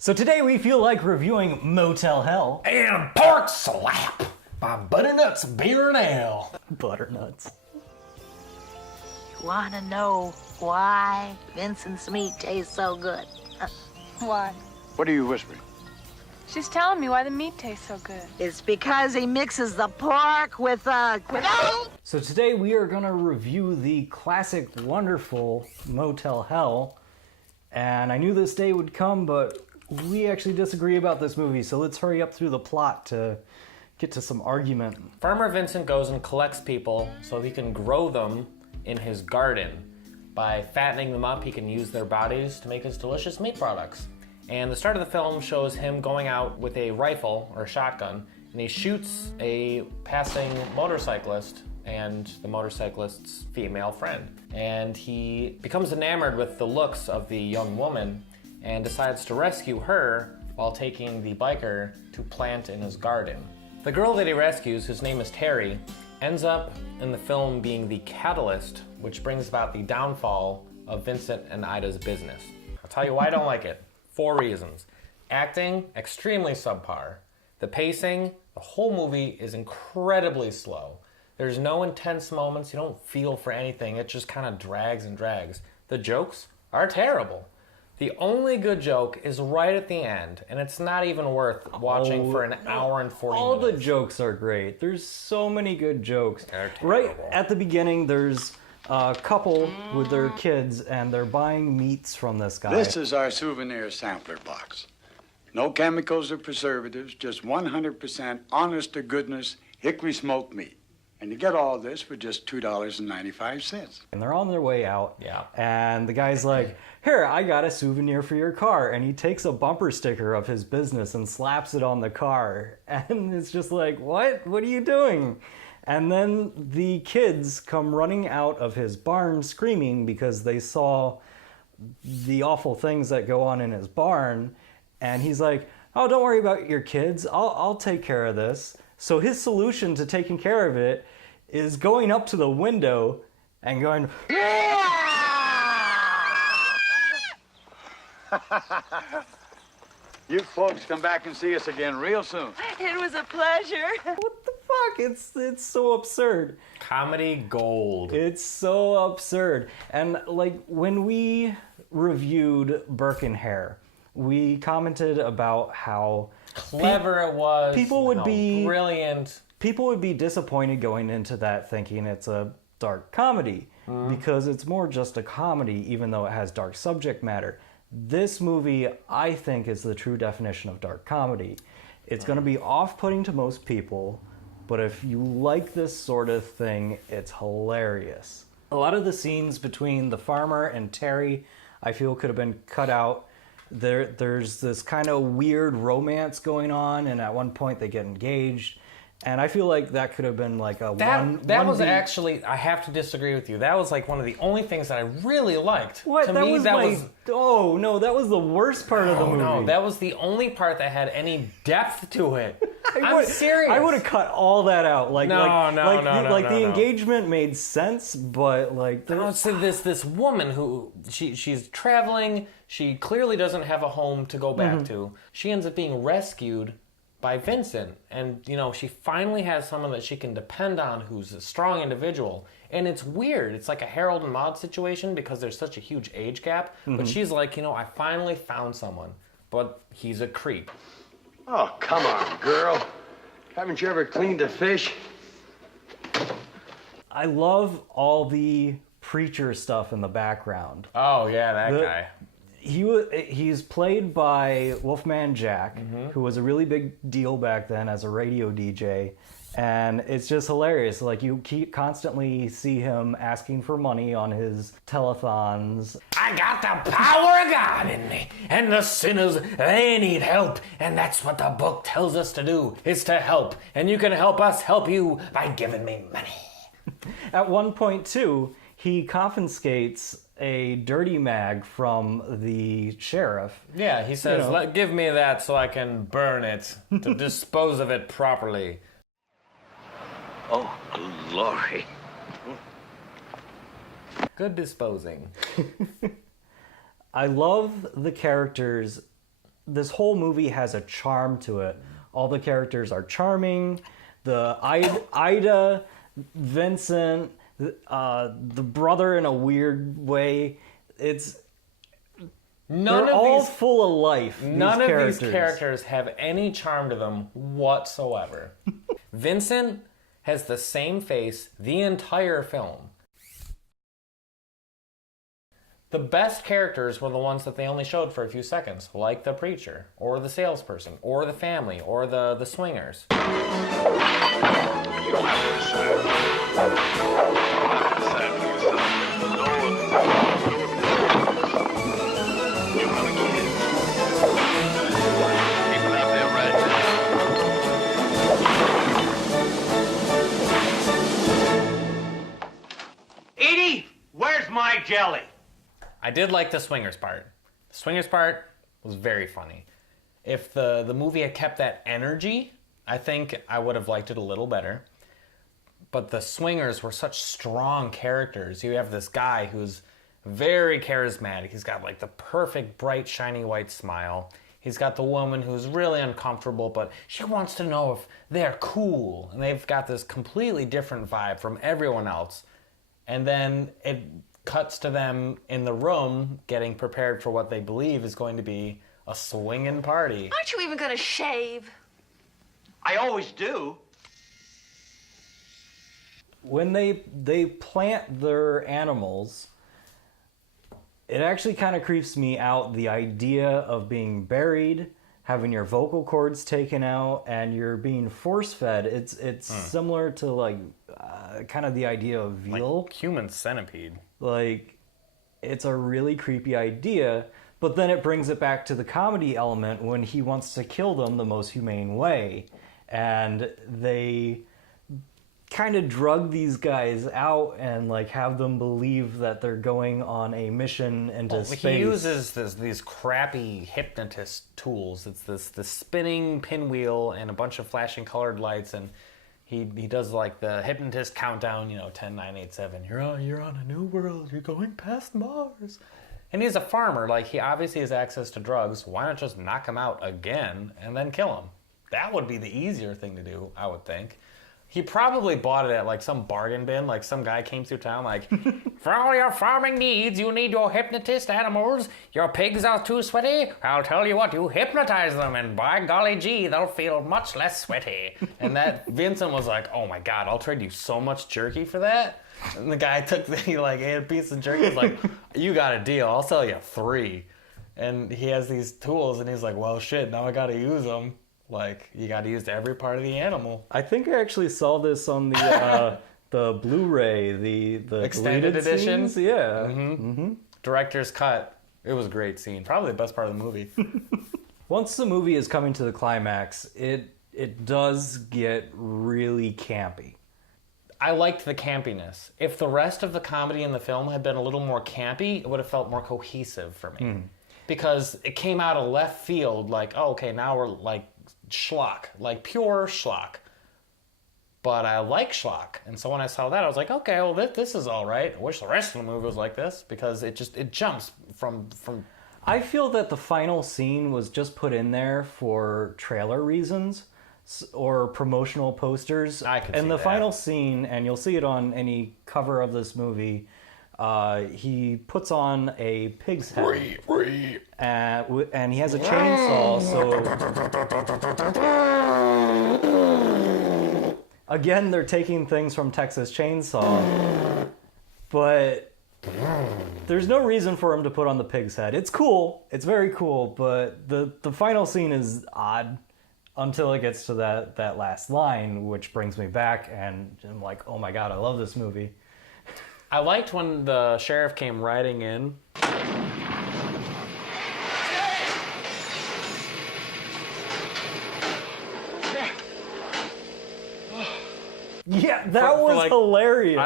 So today we feel like reviewing Motel Hell. And Pork Slap by Butternuts Beer and Ale. Butternuts. You want to know why Vincent's meat tastes so good? Why? What are you whispering? She's telling me why the meat tastes so good. It's because he mixes the pork with So today we are going to review the classic, wonderful Motel Hell. And I knew this day would come, but we actually disagree about this movie, so let's hurry up through the plot to get to some argument. Farmer Vincent goes and collects people so he can grow them in his garden. By fattening them up, he can use their bodies to make his delicious meat products. And the start of the film shows him going out with a rifle or a shotgun, and he shoots a passing motorcyclist and the motorcyclist's female friend. And he becomes enamored with the looks of the young woman and decides to rescue her while taking the biker to plant in his garden. The girl that he rescues, whose name is Terry, ends up in the film being the catalyst which brings about the downfall of Vincent and Ida's business. I'll tell you why I don't like it. 4 reasons. Acting, extremely subpar. The pacing, the whole movie is incredibly slow. There's no intense moments, you don't feel for anything, it just kind of drags and drags. The jokes are terrible. The only good joke is right at the end, and it's not even worth watching for an hour and 40 All minutes. the jokes are great. There's so many good jokes. They're Right terrible. at the beginning, there's a couple with their kids, and they're buying meats from this guy. This is our souvenir sampler box. No chemicals or preservatives, just 100% honest-to-goodness hickory smoked meat. And you get all this for just $2.95. And they're on their way out. Yeah. And the guy's like, here, I got a souvenir for your car. And he takes a bumper sticker of his business and slaps it on the car. And it's just like, what? What are you doing? And then the kids come running out of his barn screaming because they saw the awful things that go on in his barn. And he's like, oh, don't worry about your kids. I'll take care of this. So his solution to taking care of it is going up to the window and going, You folks come back and see us again real soon. It was a pleasure. what the fuck? It's so absurd. Comedy gold. It's so absurd. And like when we reviewed Burke and Hare, we commented about how Clever it was. people would how be- brilliant. people would be disappointed going into that thinking it's a dark comedy because it's more just a comedy even though it has dark subject matter. This movie, I think, is the true definition of dark comedy. It's going to be off-putting to most people, but if you like this sort of thing, it's hilarious. A lot of the scenes between the farmer and Terry, I feel, could have been cut out. There's this kind of weird romance going on, and at one point they get engaged. And I feel like that could have been like a That was beat. actually, I have to disagree with you. That was like one of the only things that I really liked. What? To that me, was that my... was. Oh, no, that was the worst part of the Oh movie. no, that was the only part that had any depth to it. I'm serious. I would have cut all that out. Like, No, like, no, like, no, the, no, like no, the no. engagement made sense, but like, No, so this woman who she's traveling, she clearly doesn't have a home to go back to. She ends up being rescued by Vincent, and she finally has someone that she can depend on who's a strong individual. And it's weird. It's like a Harold and Maude situation because there's such a huge age gap. But she's like, I finally found someone, but he's a creep. Oh, come on, girl. Haven't you ever cleaned a fish? I love all the preacher stuff in the background. Oh yeah, that guy. He's played by Wolfman Jack, who was a really big deal back then as a radio DJ, and it's just hilarious. Like you constantly see him asking for money on his telethons. I got the power of God in me, and the sinners, they need help, and that's what the book tells us to do, is to help, and you can help us help you by giving me money. At one point, too, he confiscates a dirty mag from the sheriff. Yeah, he says, give me that so I can burn it, to dispose of it properly. Oh, glory. Good disposing. I love the characters this whole movie has a charm to it. All the characters are charming. The Ida, Vincent, the brother in a weird way. They're all full of life. None of these characters have any charm to them whatsoever. Vincent has the same face the entire film. The best characters were the ones that they only showed for a few seconds, like the preacher, or the salesperson, or the family, or the swingers. Edie, where's my jelly? I did like the swingers part. The swingers part was very funny. If the movie had kept that energy, I think I would have liked it a little better. But the swingers were such strong characters. You have this guy who's very charismatic. He's got like the perfect, bright, shiny white smile. He's got the woman who's really uncomfortable, but she wants to know if they're cool. And they've got this completely different vibe from everyone else. And then it cuts to them in the room getting prepared for what they believe is going to be a swinging party. Aren't you even gonna shave? I always do. When they plant their animals, it actually kind of creeps me out, the idea of being buried, having your vocal cords taken out, and you're being force-fed. It's similar to like kind of the idea of veal. Like human centipede. Like, it's a really creepy idea, but then it brings it back to the comedy element when he wants to kill them the most humane way. And they kind of drug these guys out and like have them believe that they're going on a mission into space. He uses these crappy hypnotist tools. It's this spinning pinwheel and a bunch of flashing colored lights, and he does like the hypnotist countdown, 10, 9, 8, 7. You're on a new world. You're going past Mars. And he's a farmer. Like, he obviously has access to drugs. Why not just knock him out again and then kill him? That would be the easier thing to do, I would think. He probably bought it at like some bargain bin. Like some guy came through town like, for all your farming needs, you need your hypnotist animals. Your pigs are too sweaty? I'll tell you what, you hypnotize them and by golly gee, they'll feel much less sweaty. And that Vincent was like, oh my God, I'll trade you so much jerky for that. And the guy he ate a piece of jerky. He's like, you got a deal. I'll sell you 3. And he has these tools and he's like, well shit, now I got to use them. Like, you got to use every part of the animal. I think I actually saw this on the Blu-ray, the extended edition. Scenes. Yeah. Director's cut. It was a great scene. Probably the best part of the movie. Once the movie is coming to the climax, it does get really campy. I liked the campiness. If the rest of the comedy in the film had been a little more campy, it would have felt more cohesive for me. Because it came out of left field, like, oh, okay, now we're like schlock, like pure schlock. But I like schlock. And so when I saw that, I was like, okay, well, this is all right. I wish the rest of the movie was like this, because it jumps from... I feel that the final scene was just put in there for trailer reasons or promotional posters. I could see and the that. final scene, and you'll see it on any cover of this movie, he puts on a pig's head. And he has a chainsaw, so... Again, they're taking things from Texas Chainsaw, but there's no reason for him to put on the pig's head. It's cool. It's very cool, but the final scene is odd until it gets to that last line, which brings me back, and I'm like, oh my God, I love this movie. I liked when the sheriff came riding in. Yeah, that was hilarious.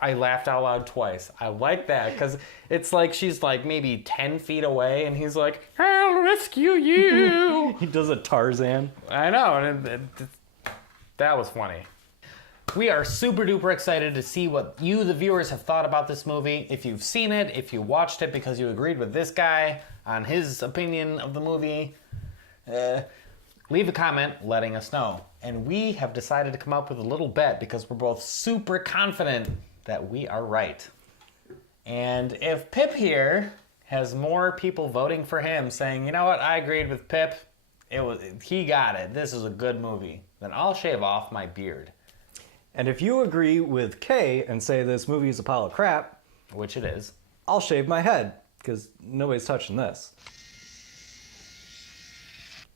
I laughed out loud twice. I like that because it's like she's like maybe 10 feet away and he's like, I'll rescue you. He does a Tarzan. I know, and that was funny. We are super duper excited to see what you, the viewers, have thought about this movie. If you've seen it, if you watched it because you agreed with this guy, on his opinion of the movie, leave a comment letting us know. And we have decided to come up with a little bet because we're both super confident that we are right. And if Pip here has more people voting for him saying, you know what, I agreed with Pip, he got it, this is a good movie, then I'll shave off my beard. And if you agree with Kay and say this movie is a pile of crap, which it is, I'll shave my head, because nobody's touching this.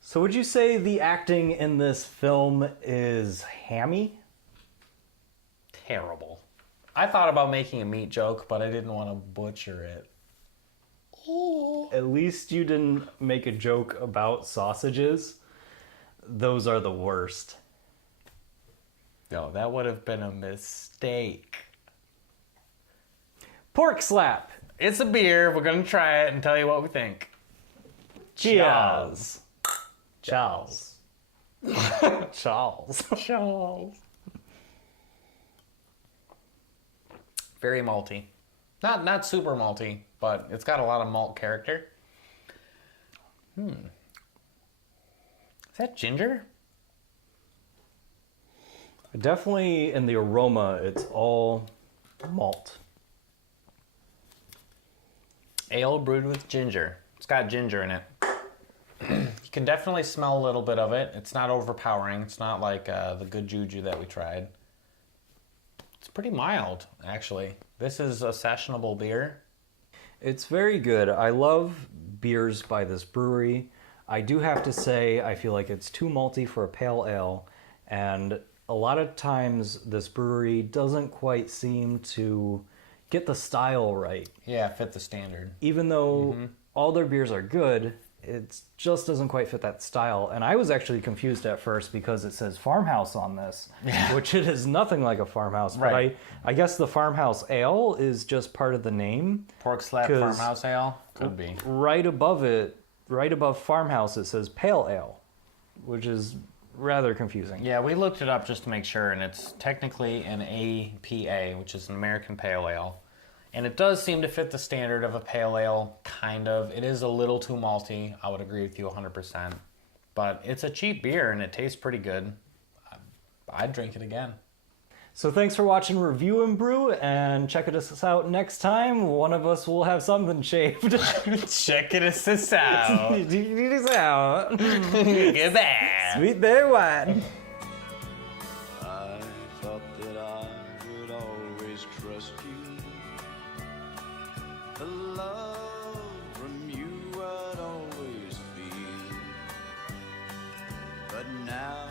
So would you say the acting in this film is hammy? Terrible. I thought about making a meat joke, but I didn't want to butcher it. At least you didn't make a joke about sausages. Those are the worst. No, that would have been a mistake. Pork slap. It's a beer. We're going to try it and tell you what we think. Cheers. Charles. Charles. Charles. Very malty. Not super malty, but it's got a lot of malt character. Is that ginger? Definitely in the aroma, it's all malt. Ale brewed with ginger. It's got ginger in it. You can definitely smell a little bit of it. It's not overpowering. It's not like the good juju that we tried. It's pretty mild, actually. This is a sessionable beer. It's very good. I love beers by this brewery. I do have to say, I feel like it's too malty for a pale ale, and a lot of times this brewery doesn't quite seem to get the style right. Yeah, fit the standard. Even though all their beers are good, it just doesn't quite fit that style. And I was actually confused at first because it says farmhouse on this, which it is nothing like a farmhouse. Right. But I guess the farmhouse ale is just part of the name. Pork slap 'Cause farmhouse ale? Could be. Right above it, right above farmhouse, it says pale ale, which is rather confusing. Yeah, we looked it up just to make sure, and it's technically an APA, which is an American Pale Ale. And it does seem to fit the standard of a pale ale, kind of. It is a little too malty. I would agree with you 100%. But it's a cheap beer, and it tastes pretty good. I'd drink it again. So thanks for watching Review and Brew, and check us out next time. One of us will have something shaved. Check it us out. Check us out. Goodbye. Sweet bear wine. I thought that I would always trust you. The love from you I'd always feel. But now